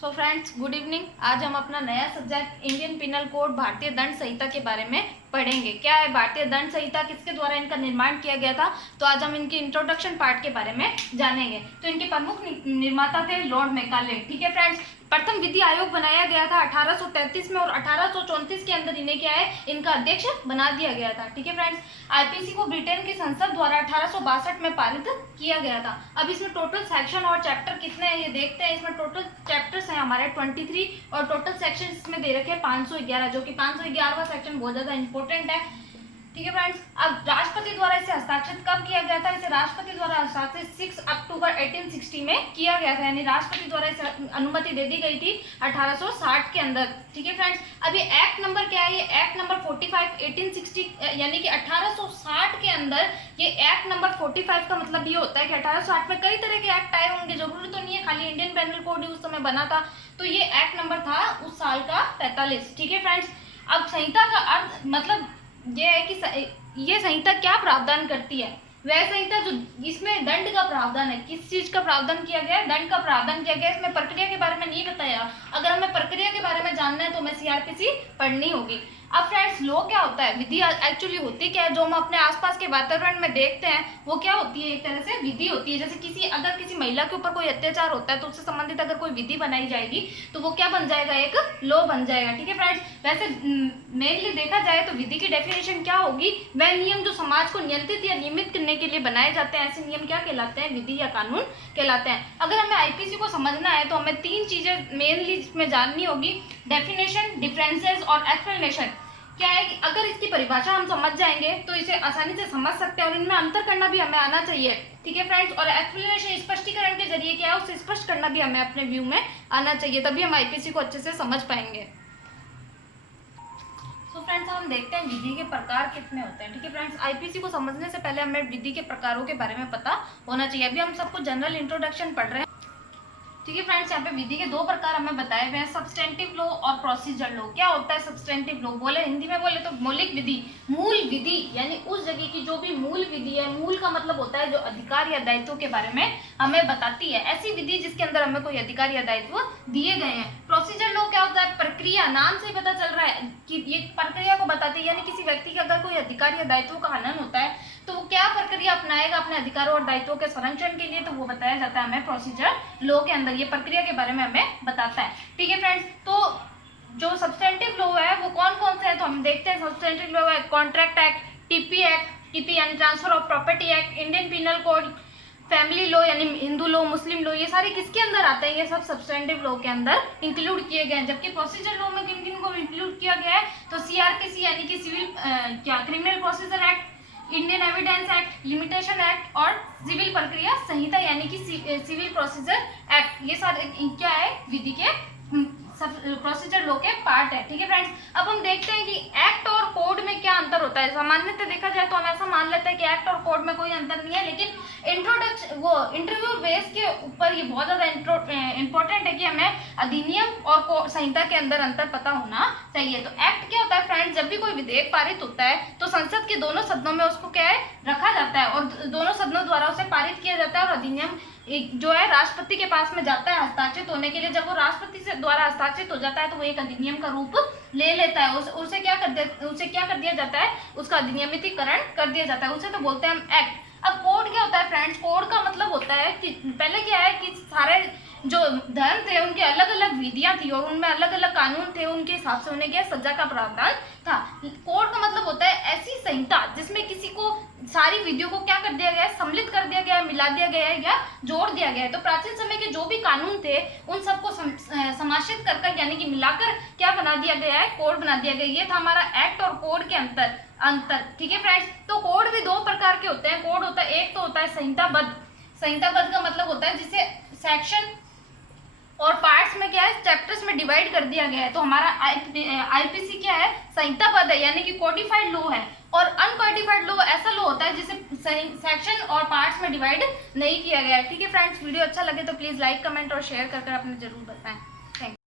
So friends, good evening. आज हम अपना नया सब्जेक्ट इंडियन पिनल कोड भारतीय दंड संहिता के बारे में पढ़ेंगे। क्या है भारतीय दंड संहिता, किसके द्वारा इनका निर्माण किया गया था, तो आज हम इनके इंट्रोडक्शन पार्ट के बारे में जानेंगे। तो इनके प्रमुख निर्माता थे लॉर्ड मैकाले। ठीक है फ्रेंड्स, प्रथम विधि आयोग बनाया गया था 1833 में और 1834 के अंदर इन्हें क्या है, इनका अध्यक्ष बना दिया गया था। ठीक है फ्रेंड्स, आईपीसी को ब्रिटेन की संसद द्वारा 1862 में पारित किया गया था। अब इसमें टोटल सेक्शन और चैप्टर कितने हैं ये देखते हैं। इसमें टोटल चैप्टर्स हैं हमारे 23 और टोटल सेक्शन इसमें दे रखे हैं 511, जो कि 511वां सेक्शन बहुत ज्यादा इंपॉर्टेंट है। ठीक है फ्रेंड्स, अब राष्ट्रपति द्वारा इसे हस्ताक्षरित कब किया गया था? इसे राष्ट्रपति द्वारा हस्ताक्षरित 6 अक्टूबर 1860 में किया गया था, यानी राष्ट्रपति द्वारा इसे अनुमति दे दी गई थी 1860 के अंदर। ठीक है फ्रेंड्स, अब ये एक्ट नंबर क्या है? ये एक्ट नंबर 45 1860, यानी कि 1860 के अंदर ये एक्ट नंबर 45 का मतलब ये होता है कि 1860 में कई तरह के एक्ट आए होंगे, जरूरी तो नहीं है खाली इंडियन पेनल कोड ही उस समय बना था। तो ये एक्ट नंबर था उस साल का 45। ठीक है फ्रेंड्स, अब संहिता का अर्थ मतलब ये है कि ये संहिता क्या प्रावधान करती है। वह संहिता जो इसमें दंड का प्रावधान है, किस चीज का प्रावधान किया गया है? दंड का प्रावधान किया गया है। इसमें प्रक्रिया के बारे में नहीं बताया। अगर हमें प्रक्रिया के बारे में जानना है तो हमें सीआरपीसी पढ़नी होगी। अब फ्रेंड्स, लॉ क्या होता है, विधि एक्चुअली होती क्या है, जो हम अपने आसपास के वातावरण में देखते हैं वो क्या होती है, एक तरह से विधि होती है। जैसे अगर किसी महिला के ऊपर कोई अत्याचार होता है तो उससे संबंधित अगर कोई विधि बनाई जाएगी तो वो क्या बन जाएगा, एक लॉ बन जाएगा। ठीक है फ्रेंड्स, वैसे मेनली देखा जाए तो विधि की डेफिनेशन क्या होगी, वह नियम जो समाज को नियंत्रित या नियमित करने के लिए बनाए जाते हैं, ऐसे नियम क्या कहलाते हैं, विधि या कानून कहलाते हैं। अगर हमें आईपीसी को समझना है तो हमें 3 चीजें मेनली इसमें जाननी होगी, डेफिनेशन, डिफरेंसेस और एक्सप्लेनेशन। क्या है कि अगर इसकी परिभाषा हम समझ जाएंगे तो इसे आसानी से समझ सकते हैं और इनमें अंतर करना भी हमें आना चाहिए। ठीक है फ्रेंड्स, और एक्सप्लेनेशन, स्पष्टीकरण के जरिए क्या है उसे स्पष्ट करना भी हमें अपने व्यू में आना चाहिए, तभी हम आईपीसी को अच्छे से समझ पाएंगे। तो फ्रेंड्स, हम देखते हैं विधि के प्रकार कितने होते हैं। ठीक है फ्रेंड्स, आईपीसी को समझने से पहले हमें विधि के प्रकारों के बारे में पता होना चाहिए। अभी हम सबको जनरल इंट्रोडक्शन पढ़ रहे हैं। ठीक है फ्रेंड्स, यहाँ पे विधि के 2 प्रकार हमें बताए हुए हैं, सब्सटेंटिव लॉ और प्रोसीजर लॉ। क्या होता है सब्सटेंटिव लॉ? बोले हिंदी में बोले तो मौलिक विधि, मूल विधि, यानी उस जगह की जो भी मूल विधि है। मूल का मतलब होता है जो अधिकार या दायित्व के बारे में हमें बताती है, ऐसी विधि जिसके अंदर हमें कोई अधिकार या दायित्व दिए गए हैं। प्रोसीजर लॉ क्या होता है? प्रक्रिया, नाम से पता चल रहा है कि ये प्रक्रिया को बताती है, यानी किसी व्यक्ति का अगर कोई अधिकार या दायित्व का हनन होता है तो वो क्या प्रक्रिया अपनाएगा अपने अधिकारों और दायित्वों के संरक्षण के लिए, तो वो बताया जाता है हमें प्रोसीजर लॉ के अंदर। ये प्रक्रिया के बारे में हमें बताता है। ठीक है फ्रेंड्स, तो जो सब्सटेंटिव लॉ है वो कौन कौन से है तो हम देखते हैं। सब्सटेंटिव लॉ है contract act, TP act, TP यानी transfer of property act, Indian penal code, family law यानी हिंदू लॉ, मुस्लिम लॉ, ये सारे किसके अंदर आते हैं? ये सब सब्सटेंटिव लॉ के अंदर इंक्लूड किए गए हैं। जबकि प्रोसीजर लॉ में किन किन को इंक्लूड किया गया है तो सीआरपीसी यानी कि civil criminal procedure act, Indian evidence act, limitation act और सिविल प्रक्रिया संहिता यानी कि सिविल प्रोसीजर एक्ट, ये सारे क्या है, विधि के सब प्रोसीजर लॉ के पार्ट है। ठीक है फ्रेंड्स, अब हम देखते हैं कि एक्ट और कोड में क्या अंतर होता है। सामान्यतः देखा जाए तो हम ऐसा मान लेते हैं कि एक्ट और कोड में कोई अंतर नहीं है, लेकिन इंटरव्यू बेस के ऊपर ये बहुत ज्यादा इंपॉर्टेंट है कि हमें अधिनियम और संहिता के अंदर अंतर पता होना चाहिए। तो एक्ट क्या होता है फ्रेंड्स? जब भी कोई विधेयक पारित होता है तो संसद के दोनों सदनों में उसको क्या है, रखा जाता है और दोनों सदनों द्वारा उसे पारित किया जाता है और अधिनियम जो है राष्ट्रपति के पास में जाता है हस्ताक्षरित होने के लिए। जब वो राष्ट्रपति से द्वारा हस्ताक्षरित हो जाता है तो वो एक अधिनियम का रूप ले लेता है। उसे क्या कर दिया जाता है, उसका अधिनियमितीकरण कर दिया जाता है, उसे तो बोलते हैं हम एक्ट। अब कोड क्या होता है फ्रेंड्स? कोड का मतलब होता है कि पहले क्या है कि सारे जो धर्म थे उनके अलग अलग विधियां थी और उनमें अलग अलग कानून थे, उनके हिसाब से उन्हें क्या सजा का प्रावधान था। कोड का मतलब होता है ऐसी संहिता जिसमें किसी को सारी विधियों को क्या कर दिया गया है, सम्मिलित कर दिया गया है, मिला दिया गया है या जोड़ दिया गया है। तो प्राचीन समय के जो भी कानून थे उन सबको समाश्रित कर यानी कि मिलाकर क्या बना दिया गया है, कोड बना दिया गया। ये था हमारा एक्ट और कोड के अंतर। ठीक है फ्रेंड्स, तो कोड भी 2 प्रकार के होते हैं। कोड होता है, एक तो होता है संहिताबद्ध। संहिताबद्ध का मतलब होता है जिसे सेक्शन और पार्ट्स में क्या है, चैप्टर्स में डिवाइड कर दिया गया है। तो हमारा आईपीसी क्या है, संहिताबद्ध है, यानी कि कोडिफाइड लॉ है। और अनकोडिफाइड लॉ ऐसा लॉ होता है जिसे सेक्शन और पार्ट्स में डिवाइड नहीं किया गया है। ठीक है फ्रेंड्स, वीडियो अच्छा लगे तो प्लीज लाइक, कमेंट और शेयर कर अपने जरूर बताएं।